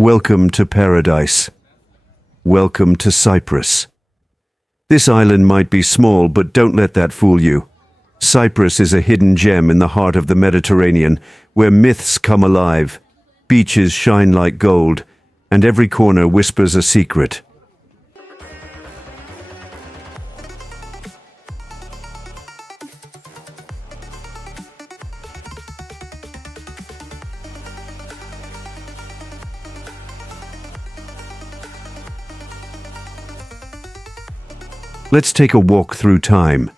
Welcome to paradise. Welcome to Cyprus. This island might be small, but don't let that fool you. Cyprus is a hidden gem in the heart of the Mediterranean, where myths come alive, beaches shine like gold, and every corner whispers a secret. Let's take a walk through time.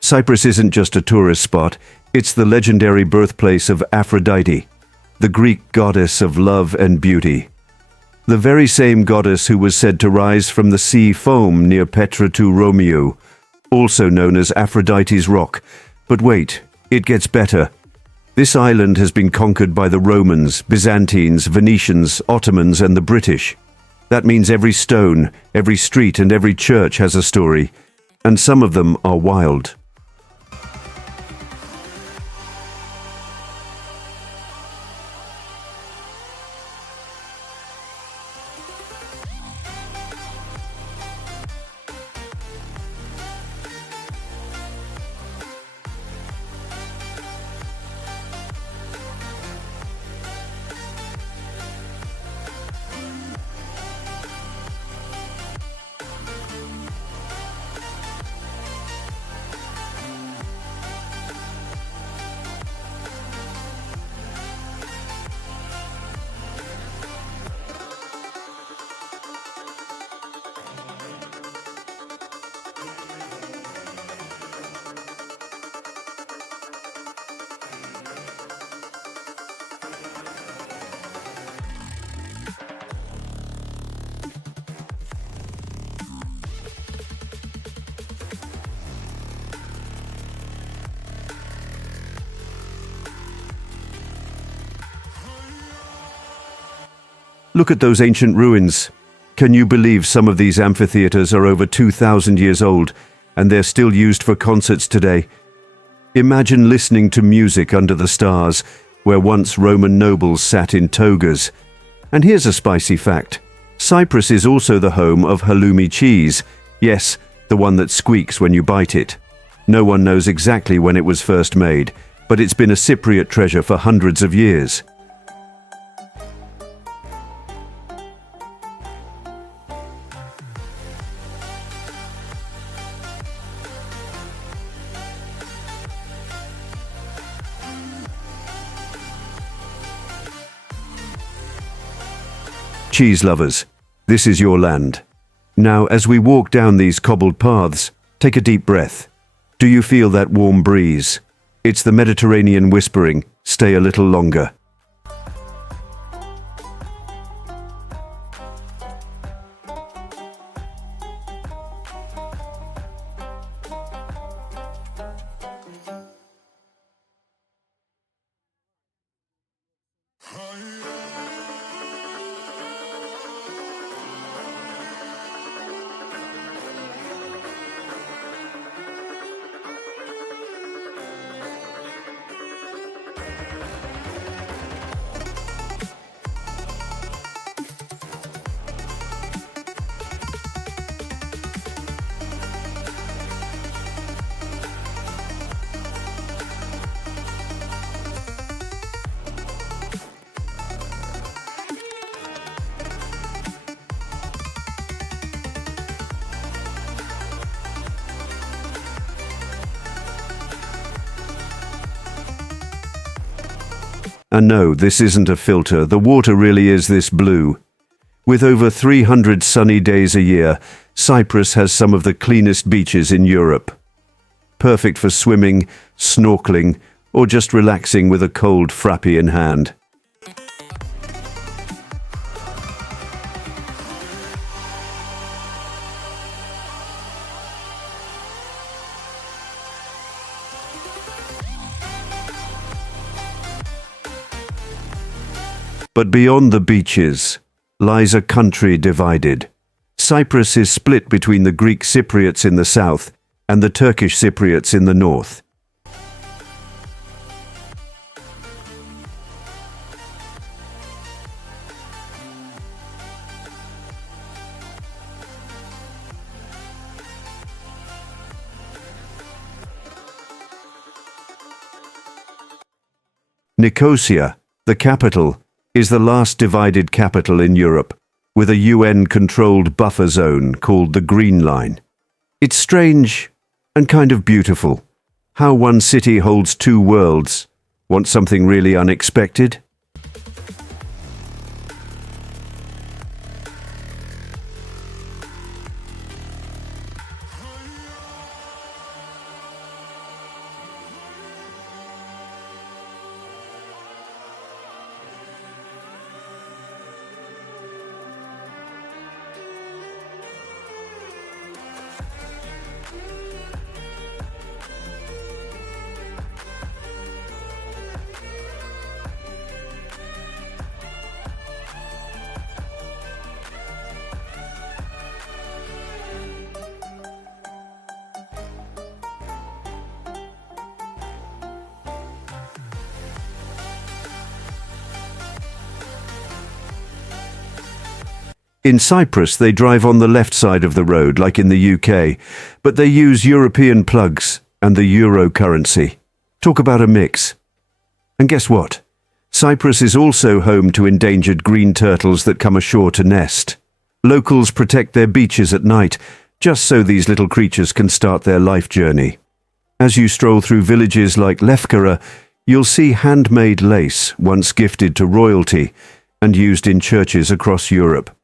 Cyprus isn't just a tourist spot, it's the legendary birthplace of Aphrodite, the Greek goddess of love and beauty. The very same goddess who was said to rise from the sea foam near Petra to Romeo, also known as Aphrodite's Rock. But wait, it gets better. This island has been conquered by the Romans, Byzantines, Venetians, Ottomans, and the British. That means every stone, every street, and every church has a story, and some of them are wild. Look at those ancient ruins. Can you believe some of these amphitheaters are over 2,000 years old and they're still used for concerts today? Imagine listening to music under the stars, where once Roman nobles sat in togas. And here's a spicy fact. Cyprus is also the home of halloumi cheese. Yes, the one that squeaks when you bite it. No one knows exactly when it was first made, but it's been a Cypriot treasure for hundreds of years. Cheese lovers, this is your land. Now, as we walk down these cobbled paths, take a deep breath. Do you feel that warm breeze? It's the Mediterranean whispering, stay a little longer. And no, this isn't a filter. The water really is this blue. With over 300 sunny days a year, Cyprus has some of the cleanest beaches in Europe. Perfect for swimming, snorkeling, or just relaxing with a cold frappe in hand. But beyond the beaches lies a country divided. Cyprus is split between the Greek Cypriots in the south and the Turkish Cypriots in the north. Nicosia, the capital, is the last divided capital in Europe, with a UN-controlled buffer zone called the Green Line. It's strange and kind of beautiful. How one city holds two worlds. Want something really unexpected? In Cyprus, they drive on the left side of the road, like in the UK, but they use European plugs and the euro currency. Talk about a mix. And guess what? Cyprus is also home to endangered green turtles that come ashore to nest. Locals protect their beaches at night, just so these little creatures can start their life journey. As you stroll through villages like Lefkara, you'll see handmade lace, once gifted to royalty, and used in churches across Europe.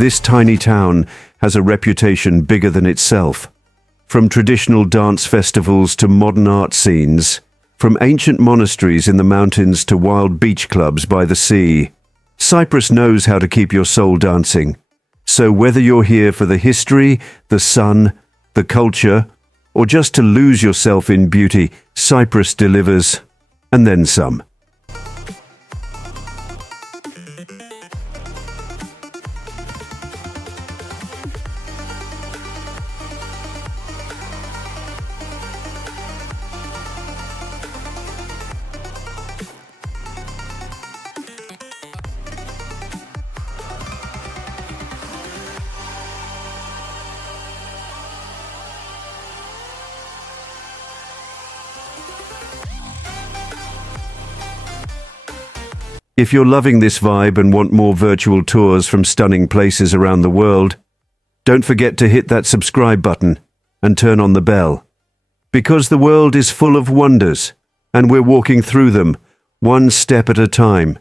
This tiny town has a reputation bigger than itself. From traditional dance festivals to modern art scenes, from ancient monasteries in the mountains to wild beach clubs by the sea, Cyprus knows how to keep your soul dancing. So whether you're here for the history, the sun, the culture, or just to lose yourself in beauty, Cyprus delivers, and then some. If you're loving this vibe and want more virtual tours from stunning places around the world, don't forget to hit that subscribe button and turn on the bell. Because the world is full of wonders, and we're walking through them, one step at a time.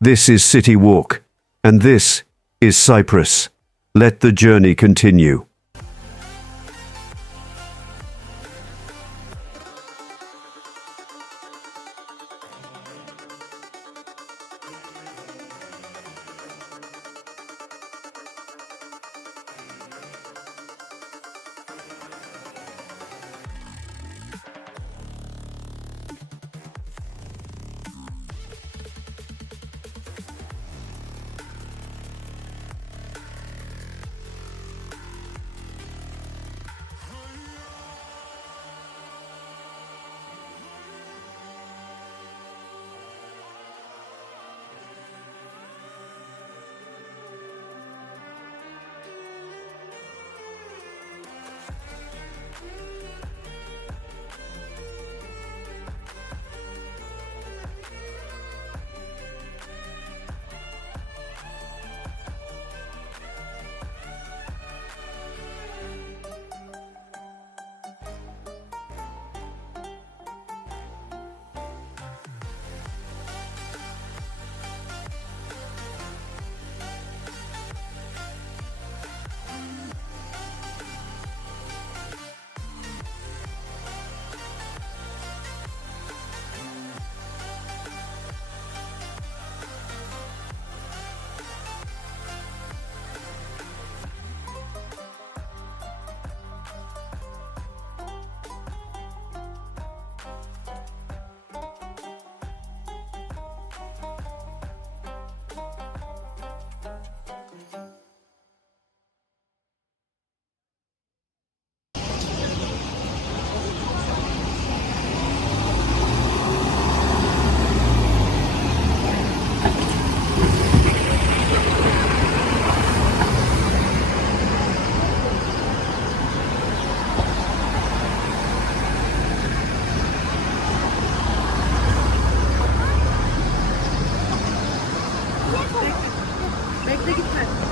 This is City Walk, and this is Cyprus. Let the journey continue. Bekle gitme.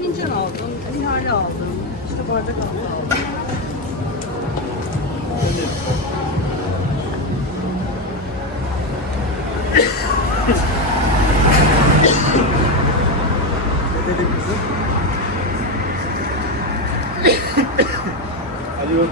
Fincan aldım, minare aldım, işte bardak aldım. Ne dedin kızım? Alo.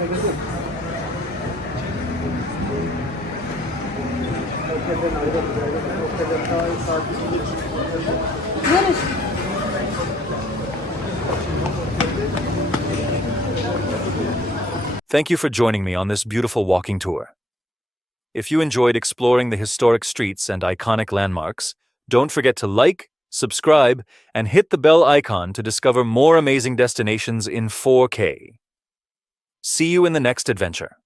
Ne dedin? Otelden ayrıldı. Otelden daha iyi sakin geçin. Neresi? Thank you for joining me on this beautiful walking tour. If you enjoyed exploring the historic streets and iconic landmarks, don't forget to like, subscribe, and hit the bell icon to discover more amazing destinations in 4K. See you in the next adventure.